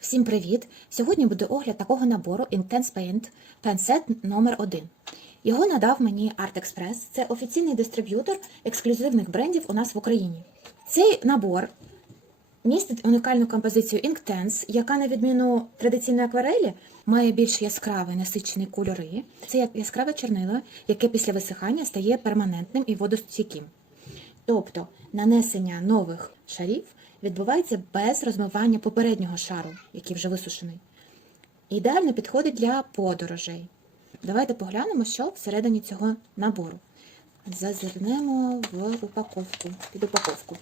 Всім привіт! Сьогодні буде огляд такого набору Intense Paint Pen номер 1 Його надав мені Art Express. Це офіційний дистриб'ютор ексклюзивних брендів у нас в Україні. Цей набор містить унікальну композицію Inktense, яка, на відміну традиційної акварелі, має більш яскраві насичені кольори. Це яскраве чорнило, яке після висихання стає перманентним і водостійким. Тобто нанесення нових шарів відбувається без розмивання попереднього шару, який вже висушений. Ідеально підходить для подорожей. Давайте поглянемо, що всередині цього набору. Зазирнемо в упаковку, під упаковку.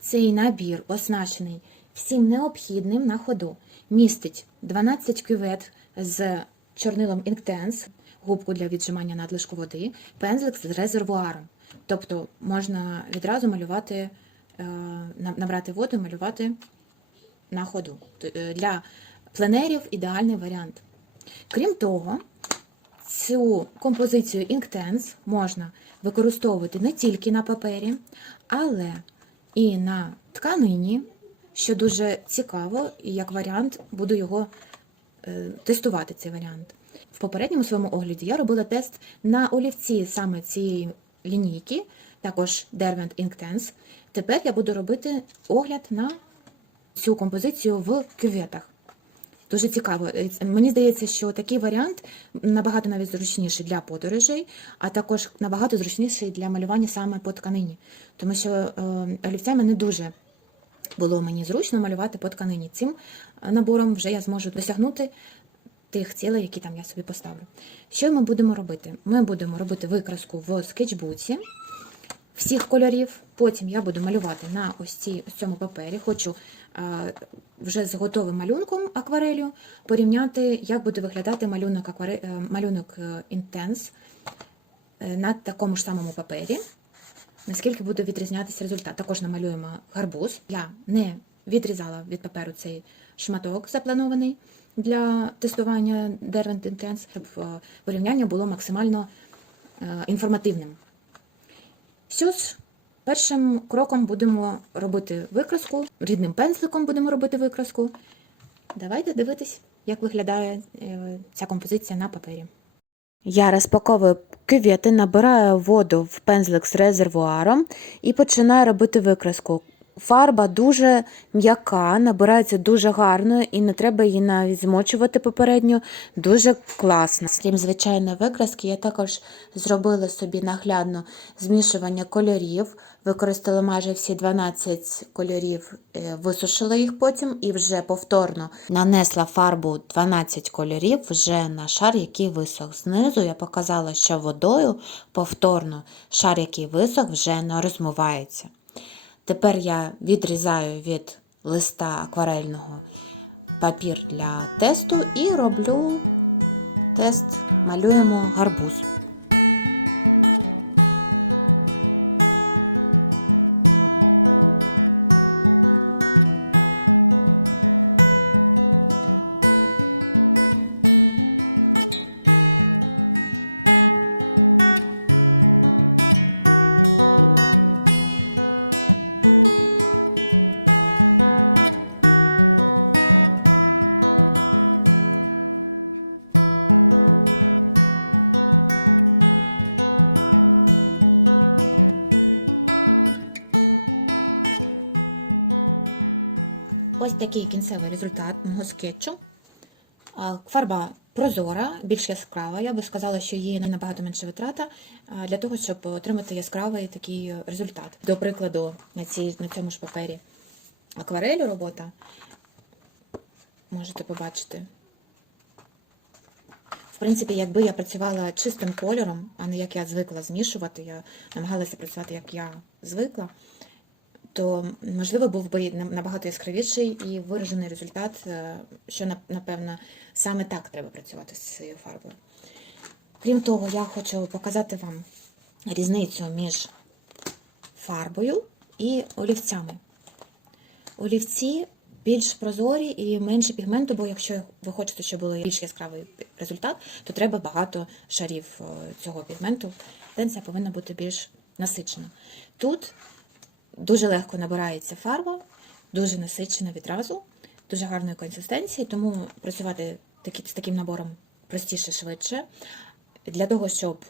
Цей набір оснащений всім необхідним на ходу. Містить 12 кювет з чорнилом Inktense, губку для віджимання надлишку води, пензлик з резервуаром. Тобто можна відразу малювати, е, набрати воду і малювати на ходу. Е, Для пленерів ідеальний варіант. Крім того, цю композицію Inktense можна використовувати не тільки на папері, але і на тканині, що дуже цікаво, і як варіант буду його е, тестувати цей варіант. В попередньому своєму огляді я робила тест на олівці саме цієї лінійки, також Derwent Inktense. Тепер я буду робити огляд на цю композицію в кюветах. Дуже цікаво. Е, Мені здається, що такий варіант набагато навіть зручніший для подорожей, а також набагато зручніший для малювання саме по тканині. Тому що е, олівцями не дуже було мені зручно малювати по тканині. Цим е, набором вже я зможу досягнути тих цілей, які там я собі поставлю. Що ми будемо робити? Ми будемо робити викраску в скетчбуці всіх кольорів. Потім я буду малювати на ось, цій, ось цьому папері. Хочу е, вже з готовим малюнком акварелю порівняти, як буде виглядати малюнок, акваре... е, малюнок Intense е, на такому ж самому папері. Наскільки буде відрізнятися результат. Також намалюємо гарбуз. Я не відрізала від паперу цей шматок запланований для тестування Derwent Intense, щоб е, порівняння було максимально е, інформативним. Що ж, першим кроком будемо робити викраску, рідним пензликом будемо робити викраску. Давайте дивитись, як виглядає е, ця композиція на папері. Я розпаковую кювети, набираю воду в пензлик з резервуаром і починаю робити викраску. Фарба дуже м'яка, набирається дуже гарно і не треба її навіть змочувати попередньо. Дуже класно. Крім звичайної викраски, я також зробила собі наглядно змішування кольорів. Використала майже всі 12 кольорів, е, висушила їх потім і вже повторно нанесла фарбу 12 кольорів вже на шар, який висох. Знизу я показала, що водою повторно шар, який висох, вже не розмивається. Тепер я відрізаю від листа акварельного папір для тесту і роблю тест, малюємо гарбуз. Ось такий кінцевий результат мого скетчу. Фарба прозора, більш яскрава. Я би сказала, що її набагато менше витрата для того, щоб отримати яскравий такий результат. До прикладу, на, цій, на цьому ж папері акварелю робота можете побачити. В принципі, якби я працювала чистим кольором, а не як я звикла змішувати, я намагалася працювати, як я звикла, то можливо був би набагато яскравіший і виражений результат, е, що напевно саме так треба працювати з цією фарбою. Крім того, я хочу показати вам різницю між фарбою і олівцями. Олівці більш прозорі і менше пігменту, бо якщо ви хочете, щоб був більш яскравий результат, то треба багато шарів е, цього пігменту. Тенденція повинна бути більш насичена. Тут Дуже легко набирається фарба, дуже насичена відразу, дуже гарної консистенції, тому працювати з таким набором простіше, швидше. Для того, щоб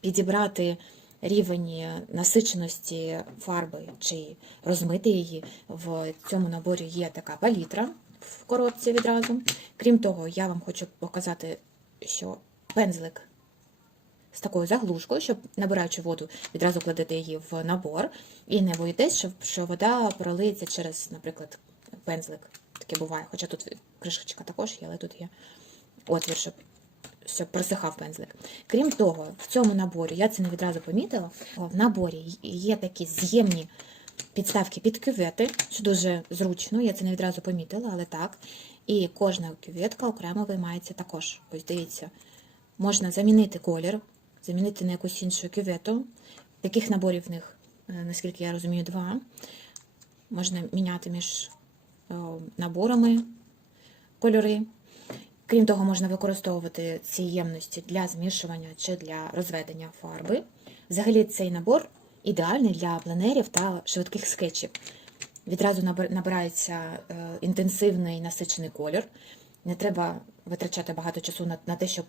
підібрати рівень насиченості фарби чи розмити її, в цьому наборі є така палітра в коробці відразу. Крім того, я вам хочу показати, що пензлик з такою заглушкою, щоб набираючи воду, відразу кладете її в набор і не боїтесь, що, вода пролиється через, наприклад, пензлик. Таке буває. Хоча тут кришечка також є, але тут є отвір, щоб, щоб просихав пензлик. Крім того, в цьому наборі, я це не відразу помітила, в наборі є такі з'ємні підставки під кювети, що дуже зручно, я це не відразу помітила, але так. І кожна кюветка окремо виймається також. Ось дивіться, можна замінити колір, замінити на якусь іншу кювету. Таких наборів в них, е, наскільки я розумію, два. Можна міняти між е, наборами кольори. Крім того, можна використовувати ці ємності для змішування чи для розведення фарби. Взагалі, цей набор ідеальний для пленерів та швидких скетчів. Відразу набирається е, інтенсивний насичений колір. Не треба витрачати багато часу на, те, щоб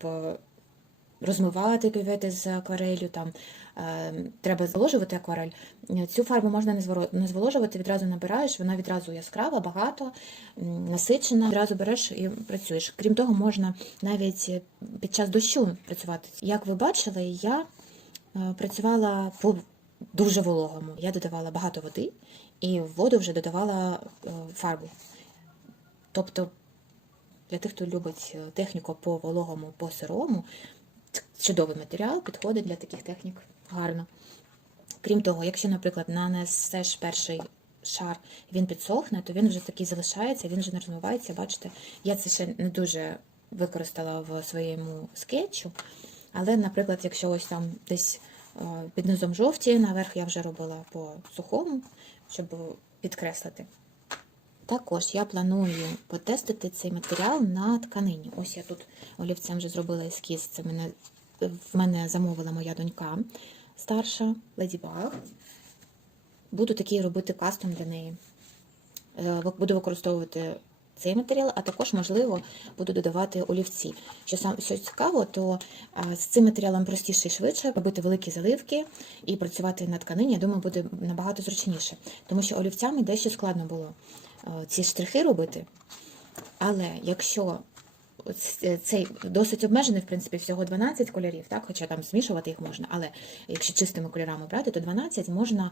розмивати кювети з акварелью. Там е, треба зволожувати акварель. Цю фарбу можна не зволожувати, відразу набираєш, вона відразу яскрава, багато, насичена. Відразу береш і працюєш. Крім того, можна навіть під час дощу працювати. Як ви бачили, я е, працювала по дуже вологому. Я додавала багато води і в воду вже додавала е, фарбу. Тобто для тих, хто любить е, техніку по вологому, по сирому, чудовий матеріал підходить для таких технік гарно. Крім того, якщо, наприклад, нанесеш перший шар, він підсохне, то він вже такий залишається, він вже не розмивається. Бачите, я це ще не дуже використала в своєму скетчу. Але, наприклад, якщо ось там десь е, під низом жовті, наверх я вже робила по сухому, щоб підкреслити. Також я планую потестити цей матеріал на тканині. Ось я тут олівцем вже зробила ескіз. Це мене, в мене замовила моя донька старша, Леді Баг. Буду такий робити кастом для неї. Е, Буду використовувати цей матеріал, а також, можливо, буду додавати олівці. Що сам що цікаво, то з цим матеріалом простіше і швидше робити великі заливки і працювати на тканині, я думаю, буде набагато зручніше. Тому що олівцями дещо складно було ці штрихи робити. Але якщо е, цей досить обмежений, в принципі, всього 12 кольорів, так? хоча там змішувати їх можна, але якщо чистими кольорами брати, то 12 можна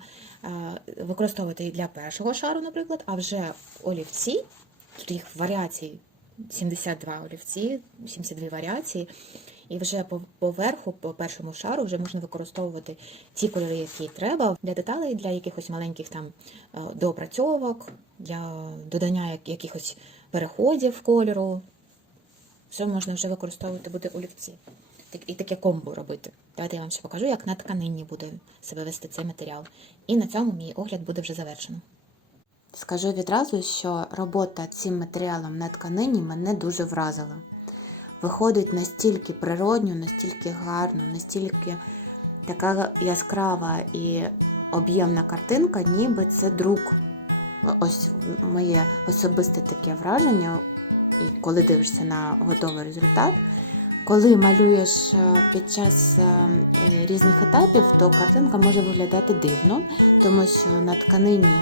використовувати і для першого шару, наприклад, а вже олівці, їх варіацій 72 олівці, 72 варіації, і вже по- поверху, по першому шару, вже можна використовувати ті кольори, які треба для деталей, для якихось маленьких там е, доопрацьовок, для додання якихось переходів кольору. Все можна вже використовувати буде олівці. І таке комбо робити. Давайте я вам ще покажу, як на тканині буде себе вести цей матеріал. І на цьому мій огляд буде вже завершено. Скажу відразу, що робота цим матеріалом на тканині мене дуже вразила. Виходить настільки природньо, настільки гарно, настільки така яскрава і об'ємна картинка, ніби це друк. Ось моє особисте таке враження, і коли дивишся на готовий результат. Коли малюєш е, під час е, е, різних етапів, то картинка може виглядати дивно, тому що на тканині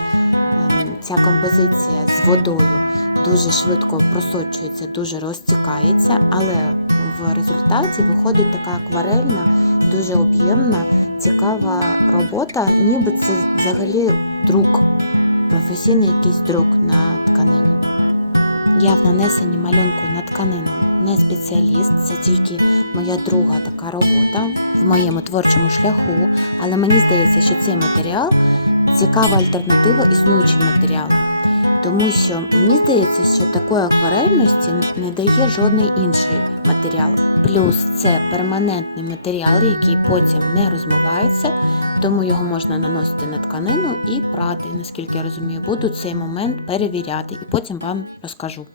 ця композиція з водою дуже швидко просочується, дуже розтікається, але в результаті виходить така акварельна, дуже об'ємна, цікава робота, ніби це взагалі друк, професійний якийсь друк на тканині. Я в нанесенні малюнку на тканину не спеціаліст, це тільки моя друга така робота в моєму творчому шляху, але мені здається, що цей матеріал цікава альтернатива існуючим матеріалам. Тому що мені здається, що такої акварельності не дає жодний інший матеріал. Плюс це перманентний матеріал, який потім не розмивається, тому його можна наносити на тканину і прати. Наскільки я розумію, буду цей момент перевіряти і потім вам розкажу.